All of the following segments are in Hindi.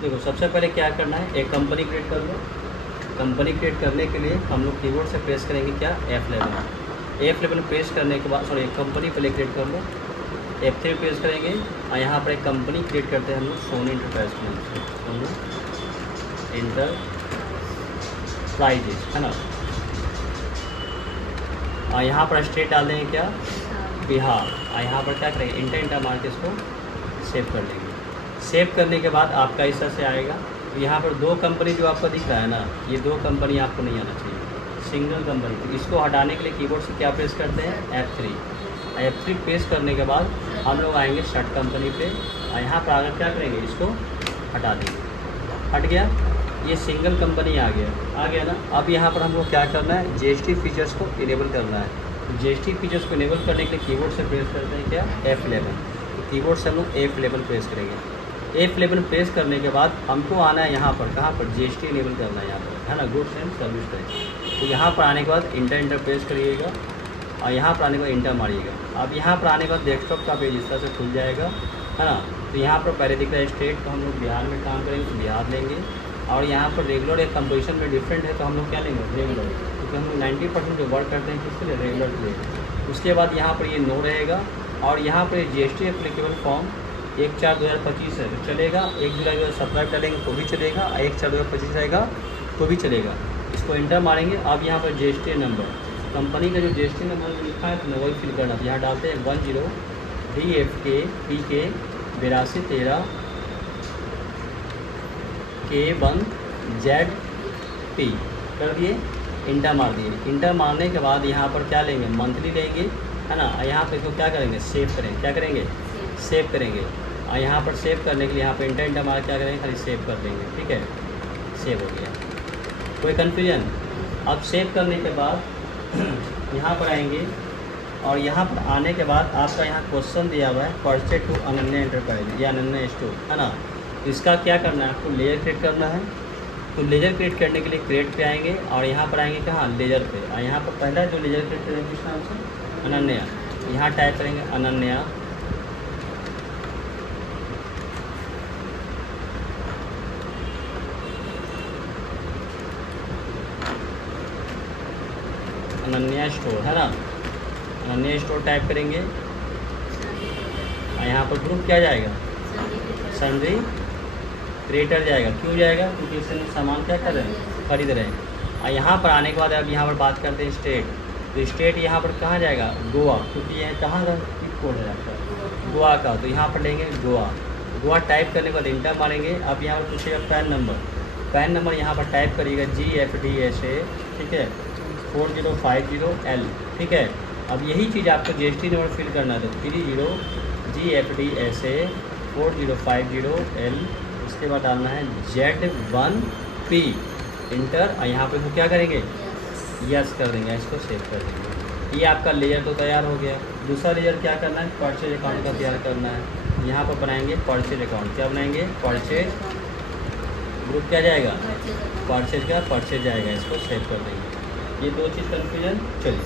देखो सबसे पहले क्या करना है, एक कंपनी क्रिएट कर लो। कंपनी क्रिएट करने के लिए हम लोग कीबोर्ड से प्रेस करेंगे क्या, F11। F11 प्रेस करने के बाद सॉरी एक कंपनी पहले क्रिएट कर लो, F3 प्रेस करेंगे और यहाँ पर एक कंपनी क्रिएट करते हैं हम लोग सोनी इंटरप्राइज के नाम से, सोनी इंटरप्राइजेज, है ना। और यहाँ पर स्टेट डाल देंगे क्या, बिहार। और यहाँ पर क्या करेंगे, इंटर मार के इसको सेव कर लेंगे। सेव करने के बाद आपका इस तरह से आएगा। तो यहाँ पर दो कंपनी जो आपको दिख रहा है ना, ये दो कंपनी आपको नहीं आना चाहिए, सिंगल कंपनी। तो इसको हटाने के लिए कीबोर्ड से क्या प्रेस करते हैं, F3। F3 प्रेस करने के बाद हम लोग आएंगे शट कंपनी पे और यहाँ पर आकर क्या करेंगे, इसको हटा देंगे। हट गया, ये सिंगल कंपनी आ गया ना। अब यहाँ पर हमको क्या करना है, GST फीचर्स को इनेबल करना है। तो GST फीचर्स को इनेबल करने के लिए कीबोर्ड से प्रेस करते हैं क्या, F11। तो कीबोर्ड से हम लोग F11 प्रेस करेंगे। F11 प्रेस करने के बाद हमको आना है यहाँ पर, कहाँ पर, GST इनेबल करना है यहाँ पर, है ना, गुड्स एंड सर्विस टैक्स। तो यहाँ पर आने के बाद इंटर प्रेस करिएगा और यहाँ पर आने के बाद इंटर मारिएगा। अब यहाँ पर आने के बाद डेस्कटॉप का पेज इस तरह से खुल जाएगा, है ना। तो यहाँ पर पहले दिख रहा है स्टेट, तो हम लोग बिहार में काम करेंगे तो बिहार लेंगे। और यहाँ पर रेगुलर या कंपोजिशन में डिफरेंट है तो हम लोग क्या लेंगे, रेगुलर, क्योंकि हम लोग 90% जो वर्क करते हैं किसके लिए, रेगुलर के लिए। उसके बाद यहाँ पर ये नो रहेगा और यहाँ पर GST एप्लीकेबल फॉर्म 1/4/2025 है तो चलेगा, 1 जुलाई 2017 डालेंगे तो भी चलेगा, 1/4/2025 रहेगा तो भी चलेगा। इसको इंटर मारेंगे। अब यहाँ पर GST नंबर, कंपनी का जो GST नंबर लिखा है तो वही फिल करना। तो यहाँ डालते हैं 10 DFK PK 8213 K1 ZP कर दिए, इंटर मार दिए। इंटर मारने के बाद यहाँ पर क्या लेंगे, मंथली लेंगे, है ना। यहाँ पे इसको क्या करेंगे, सेव करेंगे। क्या करेंगे, सेव करेंगे। और यहाँ पर सेव करने के लिए यहाँ पर इंटर मार क्या करेंगे, खाली सेव कर देंगे, ठीक है, सेव हो गया। कोई कन्फ्यूजन। अब सेव करने के बाद यहाँ पर आएंगे और यहाँ पर आने के बाद आपका यहाँ क्वेश्चन दिया हुआ है, परचेज टू अनन्या एंटरप्राइज या अनन्या स्टोर, है ना। इसका क्या करना है, आपको लेजर क्रिएट करना है। तो लेजर क्रिएट करने के लिए क्रिएट पे आएंगे और यहाँ पर आएंगे कहाँ, लेजर पे। और यहाँ पर पहला जो लेजर क्रिएट करेंगे किस नाम से, अनन्या। यहाँ टाइप करेंगे अनन्या, अनन्या स्टोर, है ना। अनन्या स्टोर टाइप करेंगे और यहाँ पर ग्रुप क्या जाएगा, सन्ड्री क्रिएटर जाएगा। क्यों जाएगा, क्योंकि इससे सामान क्या कर रहे हैं, खरीद रहे हैं। और यहाँ पर आने के बाद अब यहाँ पर बात करते हैं स्टेट। तो स्टेट यहाँ पर कहाँ जाएगा, गोवा, क्योंकि यह कहाँ का कोड है आपका, गोवा का। तो यहाँ पर लेंगे गोवा। गोवा टाइप करने के बाद इंटर मारेंगे। अब यहाँ पर पूछेगा पैन नंबर। पैन नंबर यहाँ पर टाइप करिएगा GFDSA, ठीक है, 4050L, ठीक है। अब यही चीज़ आपको GST नंबर फिल करना है। तो 30 GFDSA 4050L, उसके बाद डालना है Z1P, इंटर। और यहाँ पे तो क्या करेंगे, यस कर देंगे, इसको सेव कर देंगे। ये आपका लेयर तो तैयार हो गया। दूसरा लेयर क्या करना है, परचेज अकाउंट का तैयार करना है। यहाँ पर बनाएंगे परचेज अकाउंट। क्या बनाएंगे, परचेज, ग्रुप क्या जाएगा, परचेज का परचेज जाएगा, इसको सेव कर देंगे। ये दो चीज़ कन्फ्यूजन। चलिए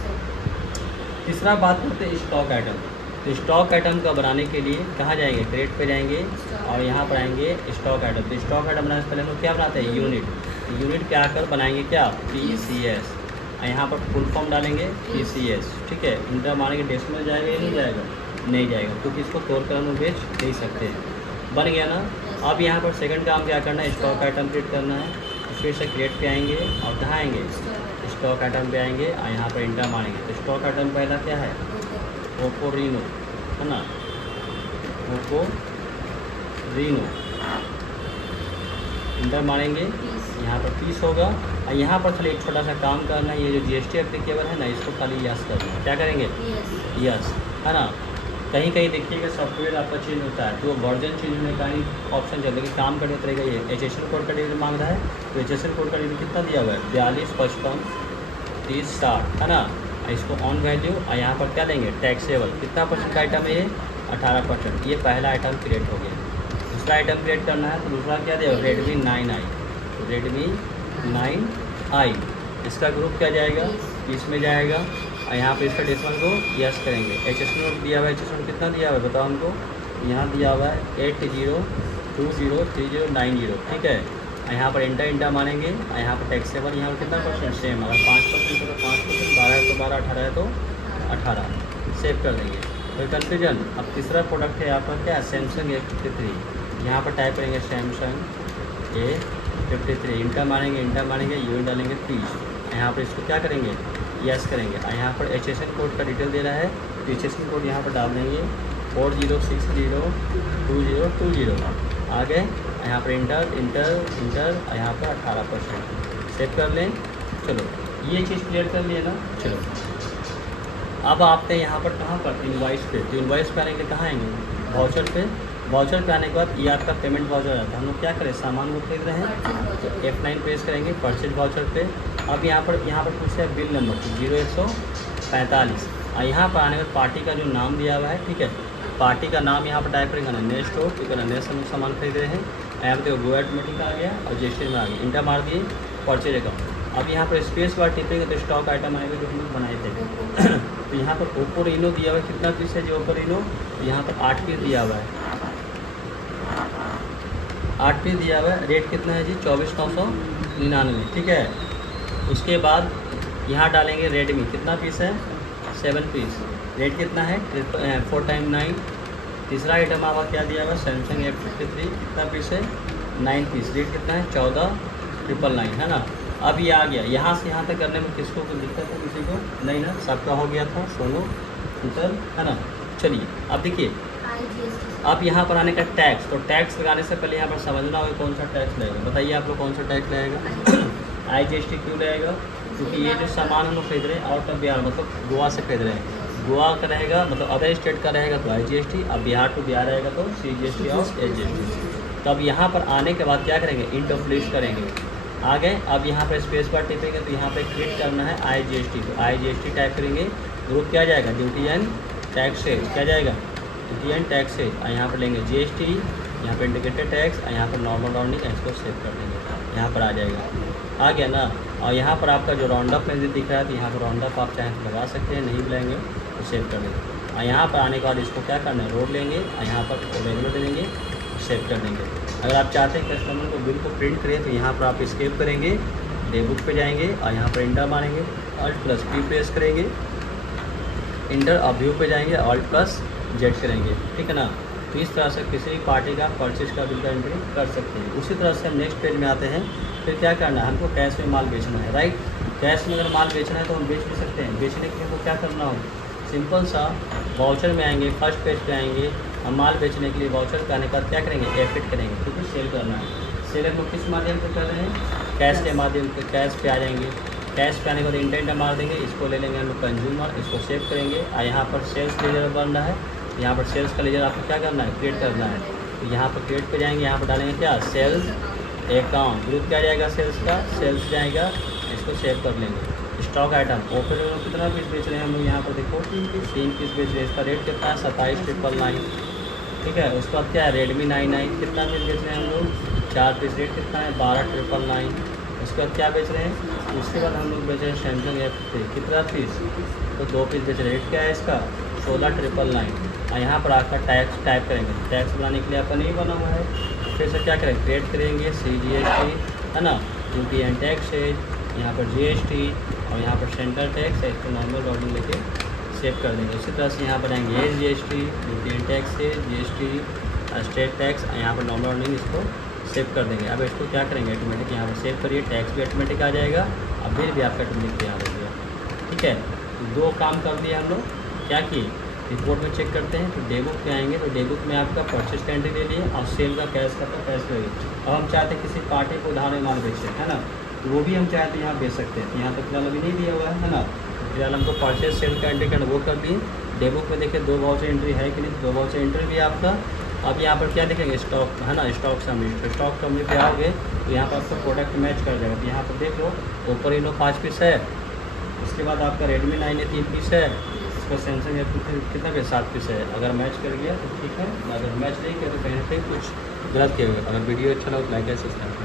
तीसरा बात करते हैं स्टॉक आइटम। तो स्टॉक आइटम का बनाने के लिए कहाँ जाएंगे, क्रेडिट पे जाएंगे और यहाँ पर आएंगे स्टॉक आइटम। तो स्टॉक आइटम बनाने से पहले हम लोग क्या बनाते हैं, यूनिट। यूनिट पे आकर बनाएंगे क्या, PCS। और यहाँ पर फुल फॉर्म डालेंगे PCS, ठीक है। इंटर मारेंगे, डेसिमल जाएगा या नहीं जाएगा, नहीं जाएगा, क्योंकि इसको तोड़कर हम लोग बेच नहीं सकते। बन गया ना। अब यहाँ पर सेकंड काम क्या करना है, स्टॉक आइटम क्रिएट करना है। तो फिर से क्रिएट पे आएंगे और कहाँ आएंगे, स्टॉक आइटम पे आएंगे और यहाँ पर इंटर मारेंगे। तो स्टॉक आइटम पहला क्या है, ओप्पो रीनो, है ना, ओप्पो रीनो, इंटर मारेंगे। यहाँ पर 30 होगा। और यहाँ पर खाली एक छोटा सा काम करना है, ये जो GST एप्लीकेबल है ना, इसको खाली यस करना है। क्या करेंगे, यस, है ना। कहीं कहीं देखिएगा सॉफ्टवेयर आपका चेंज होता है, तो वर्जन चेंज होने का ही ऑप्शन चल, लेकिन काम करने रहेगा। ये HSL कोड का डिटेल मांग रहा है, तो HSL कोड का डिटेल कितना दिया हुआ है, 42 55 30 60, है ना। इसको ऑन वैल्यू और यहाँ पर क्या लेंगे, टैक्सेबल। कितना परसेंट का आइटम है ये, 18%। ये पहला आइटम क्रिएट हो गया। दूसरा आइटम क्रिएट करना है, तो दूसरा क्या दिया, Redmi 9i, Redmi 9i। इसका ग्रुप क्या जाएगा, इसमें जाएगा। और यहाँ पे इसका डेसिमल को यस करेंगे। HSL नोट दिया हुआ है, HSL नोट कितना दिया हुआ है बताओ हमको, यहाँ दिया हुआ है 203090, ठीक है। यहाँ पर इंटर मानेंगे, यहाँ पर टैक्सेबल यहाँ पर कितना परसेंट सेम, अगर 5% है तो 5%, 12 है तो 12, 18 है तो 18, सेव कर देंगे। कोई कन्फ्यूजन? अब तीसरा प्रोडक्ट है यहाँ पर क्या, सैमसंग A53, यहाँ पर टाइप करेंगे सैमसंग A53, इंटर मानेंगे यू डालेंगे 30, यहाँ पर इसको क्या करेंगे, यस करेंगे। यहाँ पर HSN कोड का डिटेल दे रहा है, तो HSN कोड यहाँ पर डाल देंगे 40602020, आगे यहाँ पर इंटर यहाँ पर 18%, सेव कर लें। चलो ये चीज़ क्लियर कर लिए ना। चलो अब आपने यहाँ पर कहाँ पर इनवॉइस पे, तो इनवॉइस पे आने के लिए कहाँ आएंगे, वाउचर पे। वाउचर पे आने के बाद ये आपका पेमेंट वाउचर आता है, हम लोग क्या करें, सामान को खरीद रहे हैं तो F9 प्रेस करेंगे परचेज वाउचर पे। अब यहाँ पर पूछते हैं बिल नंबर 0145, और यहाँ पर आने के बाद पार्टी का जो नाम दिया हुआ है, ठीक है, पार्टी का नाम यहाँ पर टाइप करेंगे अनन्या स्टोर, क्योंकि अनन्या से हम लोग सामान खरीद रहे हैं। यहाँ पर देखो गो ऑटोमेटिक आ गया और रजिस्टर में आ गया, इंटर मार दिए, परचेज अकाउंट। अब यहाँ पर स्पेस बार टिपेंगे तो स्टॉक आइटम आएगा जो हम लोग बनाए थे। तो यहाँ पर ओप्पो रीनो दिया हुआ है, कितना पीस है जो ओप्पो रीनो, तो यहाँ पर 8 पीस दिया हुआ है, 8 पीस दिया हुआ है। रेट कितना है जी, 24,999, ठीक है। उसके बाद यहाँ डालेंगे रेडमी, कितना पीस है, 7 पीस, रेट कितना है 4 टाइम 9। तीसरा आइटम आपका क्या दिया हुआ है, सैमसंग A53, कितना पीस है, 9 पीस, रेट कितना है 14,999, है ना। अब ये आ गया, यहाँ से यहाँ तक करने में किसको कोई दिक्कत है, किसी को नहीं ना, सबका हो गया था, सोनू शीतल, है ना। चलिए अब देखिए, अब यहाँ पर आने का टैक्स, तो टैक्स लगाने से पहले यहाँ पर समझना होगा कौन सा टैक्स लगेगा। बताइए आप लोग कौन सा टैक्स लगेगा। IGST क्यों लगेगा, क्योंकि ये जो सामान हम लोग खरीद रहे हैं आउट ऑफ बिहार, मतलब गोवा से खरीद रहे हैं, गोवा का रहेगा मतलब अदर स्टेट का रहेगा तो IGST, अब बिहार टू बिहार रहेगा तो CGST और SGST। तो अब यहाँ पर आने के बाद क्या करेंगे, इंटर प्लेस करेंगे, आ गए। अब यहाँ पर स्पेस बार टिपेंगे तो यहाँ पे क्लिक करना है IGST, तो IGST टाइप करेंगे, ग्रुप क्या जाएगा, ड्यूटी एंड टैक्सेज, क्या जाएगा, ड्यूटी एंड टैक्सेज, और यहाँ पर लेंगे GST, यहाँ पर इंडिकेटेड टैक्स, और यहाँ पर नॉर्मल राउंडिंग, इसको सेव कर देंगे, यहाँ पर आ जाएगा, आ गया ना। और यहाँ पर आपका जो राउंड अप में दिख रहा है, तो यहाँ पर राउंड अप आप चाहें तो लगा सकते हैं, नहीं बुलाएंगे तो सेव कर देंगे। और यहाँ पर आने के बाद इसको क्या करना है, रोड लेंगे, और यहाँ पर रेगुलर देंगे, सेव कर देंगे। अगर आप चाहते हैं कस्टमर को बिल को प्रिंट करें तो यहाँ पर आप स्केप करेंगे, डेबुक पे जाएंगे और यहाँ पर इंटर मारेंगे, Alt+P प्रेस करेंगे, इंटर और व्यू पे जाएंगे, Alt+Z करेंगे, ठीक है ना। तो इस तरह से किसी भी पार्टी का परचेज का बिल का एंट्री कर सकते हैं। उसी तरह से हम नेक्स्ट पेज में आते हैं। फिर क्या करना है, हमको कैश में माल बेचना है, राइट। कैश में अगर माल बेचना है तो हम बेच भी सकते हैं। बेचने के लिए हमको क्या करना होगा, सिंपल सा वाउचर में आएंगे, फर्स्ट पेज पे आएंगे, हम माल बेचने के लिए वाउचर पे आने के बाद क्या करेंगे, F8 करेंगे, क्योंकि सेल करना है। सेल हम लोग किस माध्यम से कर रहे हैं, कैश के माध्यम से। कैश पे आ जाएंगे, कैश पे आने के बाद इंटेंट मार देंगे, इसको ले लेंगे हम लोग कंज्यूमर, इसको सेव करेंगे। और यहाँ पर सेल्स लेजर बन रहा है, यहाँ पर सेल्स का लेजर आपको क्या करना है, क्रिएट करना है। तो यहाँ पर क्रिएट पे जाएंगे, यहाँ पर डालेंगे क्या, सेल्स अकाउंट, ग्रुप क्या जाएगा, सेल्स का, सेल्स जाएगा, इसको सेव कर लेंगे। स्टॉक आइटम ओपन कितना पीस बेच रहे हैं हम लोग, यहाँ पर देखो 3 पीस बेच रहे हैं, इसका रेट कितना है 27,999, ठीक है। उसके बाद क्या है, Redmi 9 कितना पीस बेच रहे हैं हम लोग, 4 पीस, रेट कितना है 12,999। उसके बाद क्या बेच रहे हैं, उसके बाद हम लोग बेच रहे हैं सैमसंग F3, कितना पीस, तो 2 पीस बेच रहे हैं, रेट क्या है इसका 16,999। और यहाँ पर आकर टैक्स टाइप करेंगे, टैक्स बनाने के लिए अपन नहीं बना हुआ है, फिर से क्या करेंगे, क्रिएट करेंगे CGST, है ना, ड्यूटी एंड टैक्स, यहाँ पर GST और यहाँ पर सेंटर टैक्स है, इसको नॉर्मल लॉगिंग लेके सेव कर देंगे। उसी तरह से यहाँ पर आएंगे GST, ड्यूटी एंड टैक्स है, GST, स्टेट टैक्स, यहाँ पर नॉर्मल लॉगिंग, इसको सेव कर देंगे। अब इसको क्या करेंगे, ऑटोमेटिक यहाँ पर सेव करिए, टैक्स भी ऑटोमेटिक आ जाएगा, अब बिल भी आपका ऑटोमेटिक तैयार हो गया, ठीक है। 2 काम कर दिया हम लोग, क्या किए, रिपोर्ट में चेक करते हैं। तो डेबुक पे आएंगे, तो डेबुक में आपका परचेज का एंट्री ले लिए और सेल का कैश का कैश ले लिए। अब हम चाहते हैं किसी पार्टी को उधार में माल बेचे, है ना, तो वो भी हम चाहते हैं यहाँ बेच सकते हैं। यहाँ तक फिलहाल अभी नहीं दिया हुआ है ना, तो फिलहाल हमको परचेज सेल का एंट्री करना, वो कर दिए। डेबुक में देखिए 2 वाउचर एंट्री है कि नहीं, 2 वाउचर एंट्री भी आपका। अब यहाँ पर क्या लिखेंगे, स्टॉक, है ना, स्टॉक समरी। तो स्टॉक समरी पे आओगे तो यहाँ पर आपका प्रोडक्ट मैच कर जाएगा। तो यहाँ पर देख लो, ओप्पो रीनो 5 पीस है, उसके बाद आपका Redmi 9 3 पीस है, उसका सैमसंग कितना पे 7 पीस है। अगर मैच कर गया तो ठीक है, अगर मैच नहीं किया तो कहीं ना कहीं कुछ गलत किया होगा। अगर वीडियो अच्छा लगा तो लाइक है, सब्सक्राइब।